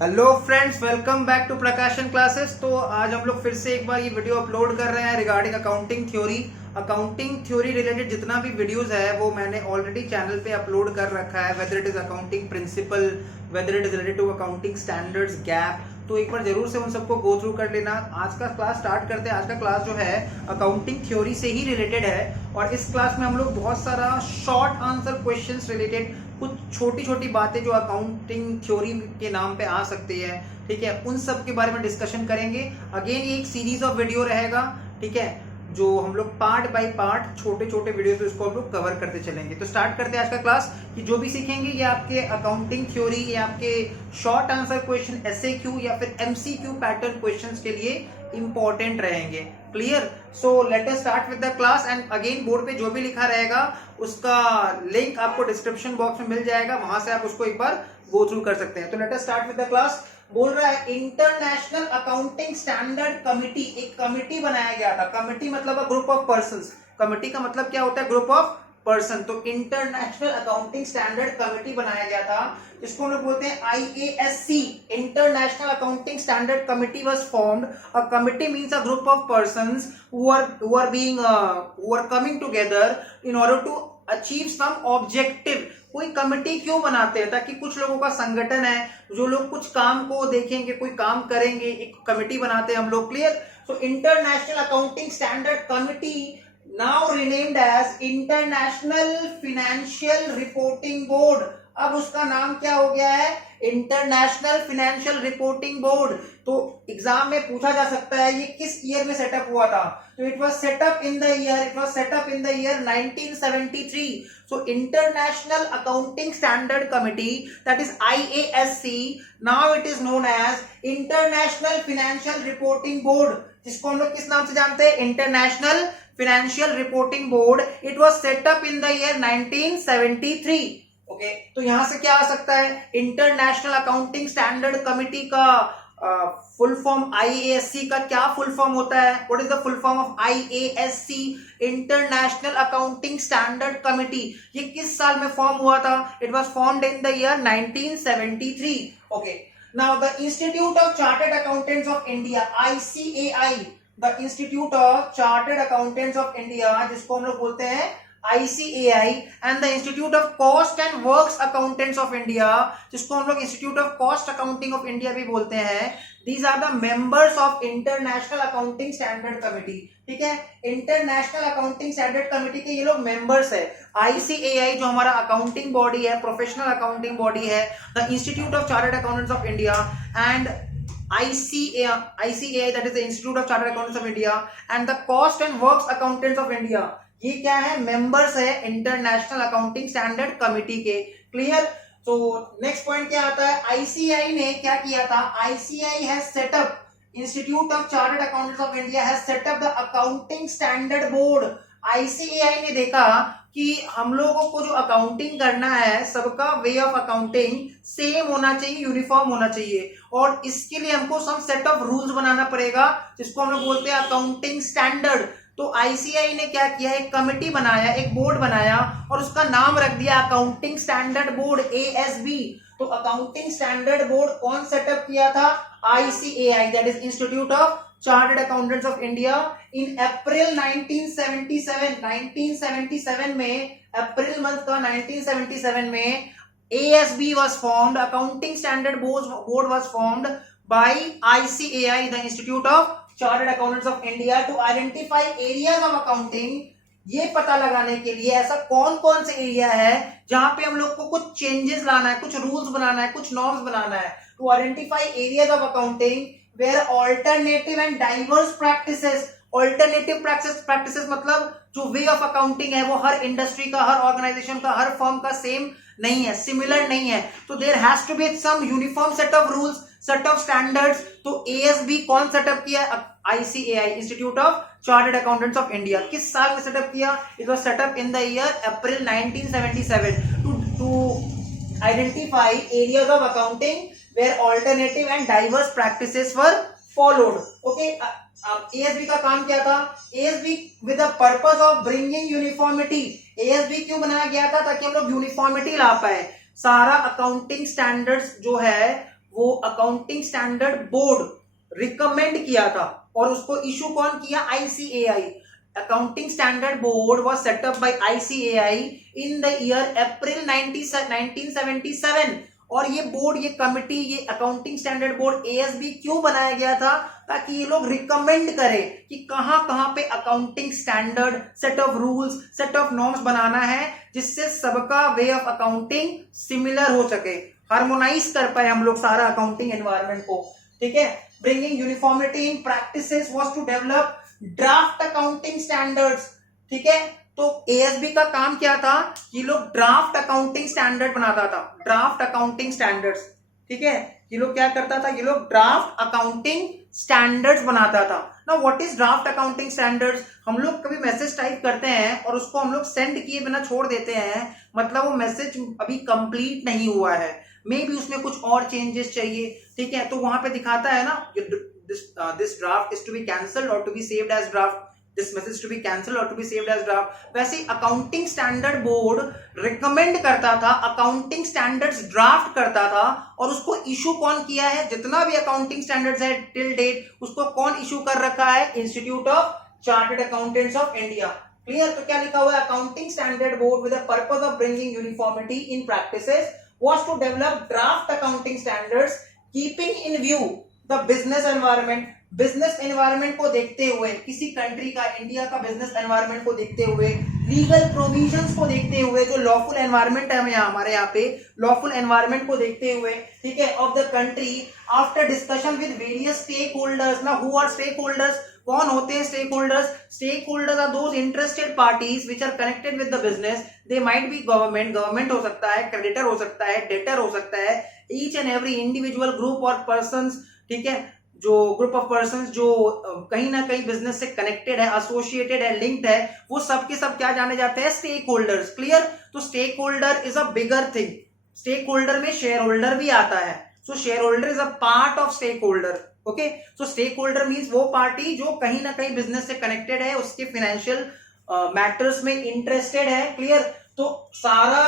Hello friends, welcome back to Prakashan classes. तो आज हम लोग फिर से एक बार ये वीडियो अपलोड कर रहे हैं regarding accounting theory. Accounting theory related जितना भी वीडियोस है वो मैंने ऑलरेडी चैनल पे अपलोड कर रखा है, whether it is accounting principle, whether it is related to accounting standards, GAAP. तो एक बार जरूर से उन सबको गो थ्रू कर लेना। आज का क्लास स्टार्ट करते हैं। आज का क्लास जो है अकाउंटिंग थ्योरी से ही रिलेटेड है और इस क्लास में हम लोग बहुत सारा शॉर्ट आंसर क्वेश्चंस रिलेटेड, कुछ छोटी छोटी बातें जो अकाउंटिंग थ्योरी के नाम पे आ सकती है, ठीक है, उन सब के बारे में डिस्कशन करेंगे। अगेन ये एक सीरीज ऑफ वीडियो रहेगा, ठीक है, जो हम लोग पार्ट बाय पार्ट छोटे छोटे वीडियो पे उसको हम लोग कवर करते चलेंगे। तो स्टार्ट करते हैं आज का क्लास। कि जो भी सीखेंगे ये आपके अकाउंटिंग थ्योरी या आपके शॉर्ट आंसर क्वेश्चन, एसएक्यू या फिर एमसीक्यू पैटर्न क्वेश्चंस के लिए इंपॉर्टेंट रहेंगे। Clear? So let us start with the class and again board पे जो भी लिखा रहेगा उसका लिंक आपको डिस्क्रिप्शन बॉक्स में मिल जाएगा, वहां से आप उसको एक बार गो थ्रू कर सकते हैं। तो let us start with the class. बोल रहा है इंटरनेशनल अकाउंटिंग स्टैंडर्ड कमिटी, एक कमिटी बनाया गया था। कमिटी मतलब ग्रुप ऑफ पर्संस। कमिटी का मतलब क्या होता है? Group of person. तो इंटरनेशनल अकाउंटिंग स्टैंडर्ड कमिटी बनाया गया था, जिसको हम लोग बोलते हैं IASC, international accounting standard committee was formed. A committee means a group of persons who are coming together in order to achieve some objective। कोई कमिटी क्यों बनाते हैं? ताकि कुछ लोगों का संगठन है, जो लोग कुछ काम को देखेंगे, कोई काम करेंगे, एक कमिटी बनाते हैं हम लोग। Clear? So international accounting standard committee now renamed as international financial reporting board. अब उसका नाम क्या हो गया है? International financial reporting board. तो एग्जाम में पूछा जा सकता है ये किस ईयर में सेटअप हुआ था? तो it was set up in the year 1973। So international accounting standard Committee, that is IASC, now it is known as International financial reporting Board, जिसको हम लोग किस नाम से जानते हैं? International financial reporting Board. It was set up in the year 1973। Okay, तो यहां से क्या आ सकता है? इंटरनेशनल अकाउंटिंग स्टैंडर्ड कमिटी का फुल फॉर्म IASC का क्या फुल फॉर्म होता है? What is the full form of IASC? International accounting standard committee. ये किस साल में फॉर्म हुआ था? It was formed in the year 1973। Okay, now the institute of chartered accountants of India, ICAI, the institute of chartered accountants of India, जिसको हम लोग बोलते हैं ICAI, and the institute of cost and works accountants of India, जिसको हम लोग institute of cost accounting of India भी बोलते हैं। These are the members of International accounting standard Committee. ठीक है, इंटरनेशनल अकाउंटिंग स्टैंडर्ड कमिटी के ये लोग मेंबर्स है। ICAI जो हमारा अकाउंटिंग बॉडी है, प्रोफेशनल अकाउंटिंग बॉडी है, the institute of chartered accountants of India and ICAI, that is the Institute of Chartered Accountants of India, and the Cost and Works Accountants of India, ये क्या है? Members है International accounting standard committee के। Clear? तो next point क्या आता है? ICAI ने क्या किया था? ICAI has set up, institute of chartered accountants of India has set up the accounting standard board. ICAI ने देखा कि हम लोगों को जो अकाउंटिंग करना है, सबका वे ऑफ अकाउंटिंग सेम होना चाहिए, यूनिफॉर्म होना चाहिए, और इसके लिए हमको सम सेट ऑफ रूल्स बनाना पड़ेगा, जिसको हम लोग बोलते हैं अकाउंटिंग स्टैंडर्ड। तो ICAI ने क्या किया? एक कमिटी बनाया, एक बोर्ड बनाया और उसका नाम रख दिया अकाउंटिंग स्टैंडर्ड बोर्ड, ASB। तो अकाउंटिंग स्टैंडर्ड बोर्ड कौन सेटअप किया था? ICAI, that is institute of chartered accountants of India. In April 1977 में, अप्रैल मंथ का 1977 में ASB was formed, accounting standard board was formed by ICAI, the Institute of Chartered Accountants of India, to identify areas of accounting। ये पता लगाने के लिए ऐसा कौन कौन से एरिया है जहां पे हम लोग को कुछ चेंजेस लाना है, कुछ रूल्स बनाना है, कुछ नॉर्म्स बनाना है। To identify areas of accounting where alternative and diverse practices. Alternative practices मतलब जो वे ऑफ अकाउंटिंग है वो हर इंडस्ट्री का, हर ऑर्गेनाइजेशन का, हर फर्म का सेम नहीं है, सिमिलर नहीं है। तो there has to be some uniform set of rules, set of standards. तो ASB कौन सेटअप किया? ICAI, Institute of chartered accountants of India. किस साल में सेटअप किया? It was set up in the year April 1977 to identify areas of accounting where alternative and diverse practices were followed. Okay, ASB का काम क्या था? ASB with the purpose of bringing uniformity. ASB क्यों बनाया गया था? ताकि हम लोग यूनिफॉर्मिटी ला पाए। सारा अकाउंटिंग स्टैंडर्ड्स जो है वो अकाउंटिंग स्टैंडर्ड बोर्ड रिकमेंड किया था, और उसको इशू कौन किया? ICAI. Accounting standard board was set up by ICAI in the year April 1977। और ये बोर्ड, ये कमिटी, ये अकाउंटिंग स्टैंडर्ड बोर्ड एएसबी क्यों बनाया गया था? ताकि ये लोग रिकमेंड करें कि कहां कहां पे accounting standard, set of rules, set of norms बनाना है, जिससे सबका वे ऑफ अकाउंटिंग सिमिलर हो सके, हार्मोनाइज कर पाए हम लोग सारा अकाउंटिंग एनवायरनमेंट को। ठीक है, bringing uniformity in practices was to develop draft accounting standards. ठीक है, तो एएसबी का काम क्या था? ये लोग ड्राफ्ट अकाउंटिंग स्टैंडर्ड बनाता था, ड्राफ्ट अकाउंटिंग स्टैंडर्ड्स। ठीक है, ये लोग क्या करता था? ये लोग ड्राफ्ट अकाउंटिंग स्टैंडर्ड्स बनाता था। Now what is draft accounting standards? हम लोग कभी मैसेज टाइप करते हैं और उसको हम लोग सेंड किए बिना छोड़ देते हैं, मतलब वो मैसेज अभी कंप्लीट नहीं हुआ है, मे बी उसमें कुछ और चेंजेस चाहिए। ठीक है, तो वहां पे दिखाता है ना, this draft is to be cancelled और to be saved as draft, this message to be cancel और to be saved as draft. वैसे अकाउंटिंग स्टैंडर्ड बोर्ड रिकमेंड करता था, अकाउंटिंग स्टैंडर्ड्स ड्राफ्ट करता था, और उसको इशू कौन किया है? जितना भी अकाउंटिंग स्टैंडर्ड्स है टिल डेट, उसको कौन इशू कर रखा है? Institute of chartered accountants of India. Clear? तो क्या लिखा हुआ है? Accounting standard board with the purpose of bringing uniformity in practices was to develop draft accounting standards keeping in view the business environment। Business environment को देखते हुए, किसी country का, इंडिया का बिजनेस एनवायरनमेंट को देखते हुए, लीगल प्रोविजंस को देखते हुए, जो लॉफुल एनवायरनमेंट है हमारे यहाँ पे, लॉफुल एनवायरनमेंट को देखते हुए, ठीक है, of the country, after discussion with various stakeholders. ना, हु आर स्टेक होल्डर्स? कौन होते हैं stakeholders? Stakeholders are those interested parties which are connected with the business. They might be government, government हो सकता है, creditor हो सकता है, डेटर हो सकता है, each and every individual group और पर्संस। ठीक है, जो ग्रुप ऑफ पर्संस जो कहीं ना कहीं बिजनेस से कनेक्टेड है, एसोसिएटेड है, लिंक्ड है, वो सब के सब क्या जाने जाते हैं? Stakeholders. क्लियर? तो stakeholder is a bigger thing. Stakeholder में शेयर होल्डर भी आता है, so shareholder is a part of stakeholder. Okay, so stakeholder means वो पार्टी जो कहीं ना कहीं बिजनेस से कनेक्टेड है, उसके फाइनेंशियल मैटर्स में इंटरेस्टेड है। क्लियर? तो सारा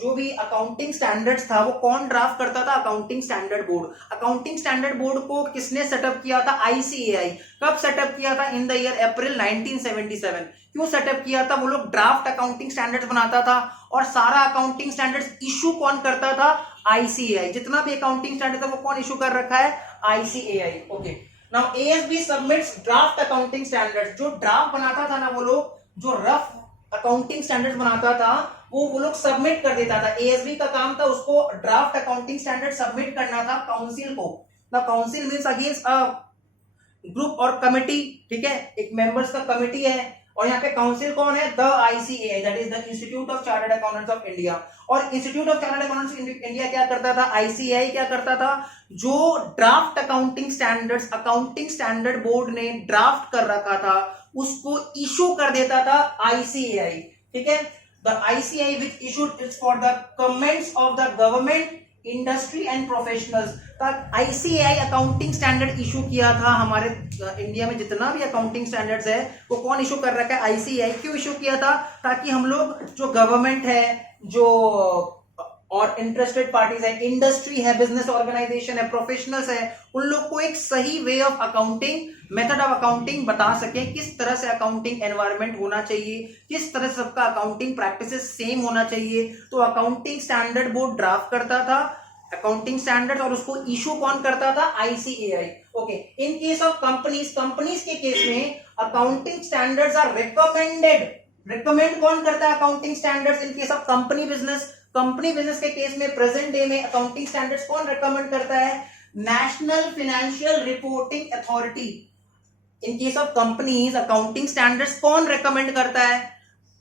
जो भी अकाउंटिंग स्टैंडर्ड्स था वो कौन ड्राफ्ट करता था? Accounting standard board. Accounting standard board को किसने सेटअप किया था? आईसीएआई। कब सेटअप किया था? इन द ईयर अप्रैल 1977। क्यों सेटअप किया था? वो लोग ड्राफ्ट अकाउंटिंग स्टैंडर्ड्स बनाता था, और सारा अकाउंटिंग स्टैंडर्ड्स इशू कौन करता था? आईसीएआई। जितना भी अकाउंटिंग स्टैंडर्ड था वो कौन इशू कर रखा है? ICAI. Okay, now ASB submits draft accounting standards. जो ड्राफ्ट बनाता था ना वो लोग, जो रफ अकाउंटिंग स्टैंडर्ड्स बनाता था, वो लोग सबमिट कर देता था। एएसबी का काम था उसको ड्राफ्ट अकाउंटिंग स्टैंडर्ड सबमिट करना था काउंसिल को। ना, council means against a group और कमिटी। ठीक है, एक मेंबर्स का कमिटी है, और यहाँ पे काउंसिल कौन है? The ICAI, that is the institute of chartered accountants of India. और institute of chartered accountants of India क्या करता था? आईसीएआई क्या करता था? जो draft accounting standards accounting standard board ने ड्राफ्ट कर रखा था, उसको इशू कर देता था आईसीएआई। ठीक है, the ICAI which issued is for the comments of the government, industry and professionals. ICAI accounting standard issue किया था। हमारे इंडिया में जितना भी अकाउंटिंग स्टैंडर्ड्स है वो कौन इशू कर रखा है? आईसीएआई। क्यों इशू किया था? ताकि हम लोग, जो गवर्नमेंट है, जो और इंटरेस्टेड पार्टीज है, इंडस्ट्री है, बिजनेस ऑर्गेनाइजेशन है, प्रोफेशनल्स है, उन लोग को एक सही way of accounting, method of accounting बता सके, किस तरह से अकाउंटिंग एनवायरनमेंट होना चाहिए, किस तरह से सबका अकाउंटिंग प्रैक्टिसेस सेम होना चाहिए। तो अकाउंटिंग स्टैंडर्ड बोर्ड ड्राफ्ट करता था अकाउंटिंग स्टैंडर्ड, और उसको इशू कौन करता था? ICAI. Okay, in case of companies, companies के केस में accounting standards are recommended. Recommend कौन करता है accounting standards? In case of company business, company business के केस में प्रेजेंट डे में अकाउंटिंग स्टैंडर्ड्स कौन रिकमेंड करता है? National financial reporting Authority. In case of companies accounting standards कौन रिकमेंड करता है?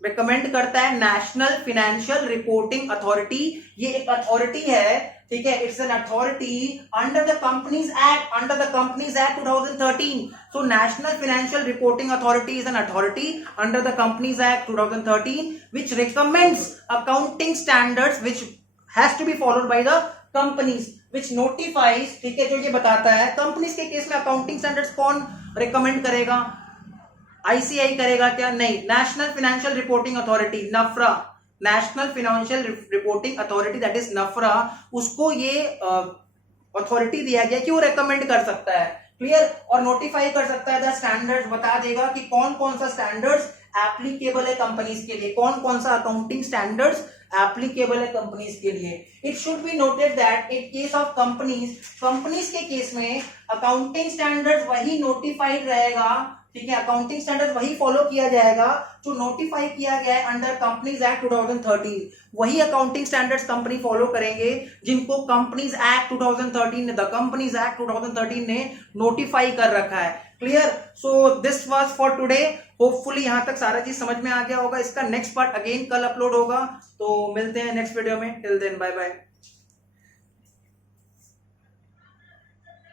रिकमेंड करता है नेशनल फाइनेंशियल रिपोर्टिंग अथॉरिटी। ये एक अथॉरिटी है, ठीक है, it's an authority under the companies act, under the companies act 2013। So national financial reporting authority is an authority under the companies act 2013 which recommends accounting standards which has to be followed by the companies, which notifies, ठीक है, जो ये बताता है companies के case में accounting standards कौन recommend करेगा? आईसीआई करेगा क्या? नहीं, national financial reporting authority, NFRA, national financial reporting authority, that is NFRA, उसको ये अथॉरिटी दिया गया कि वो रेकमेंड कर सकता है, क्लियर, और नोटिफाई कर सकता है द स्टैंडर्ड्स, बता देगा कि कौन कौन सा स्टैंडर्ड्स एप्लीकेबल है कंपनीज के लिए, कौन कौन सा अकाउंटिंग स्टैंडर्ड्स एप्लीकेबल है कंपनीज के लिए। It should be noted that in case of companies के केस में अकाउंटिंग स्टैंडर्ड्स वही नोटिफाइड रहेगा, ठीक है, अकाउंटिंग स्टैंडर्ड वही फॉलो किया जाएगा जो नोटिफाई किया गया है अंडर कंपनीज एक्ट 2013। वही अकाउंटिंग स्टैंडर्ड्स कंपनी फॉलो करेंगे जिनको कंपनीज एक्ट 2013 ने, द कंपनीज एक्ट 2013 ने नोटिफाई कर रखा है, clear. So this was for today, hopefully यहां तक सारा चीज समझ में आ गया होगा। इसका नेक्स्ट पार्ट अगेन कल अपलोड होगा, तो मिलते हैं नेक्स्ट वीडियो में। Till then bye bye.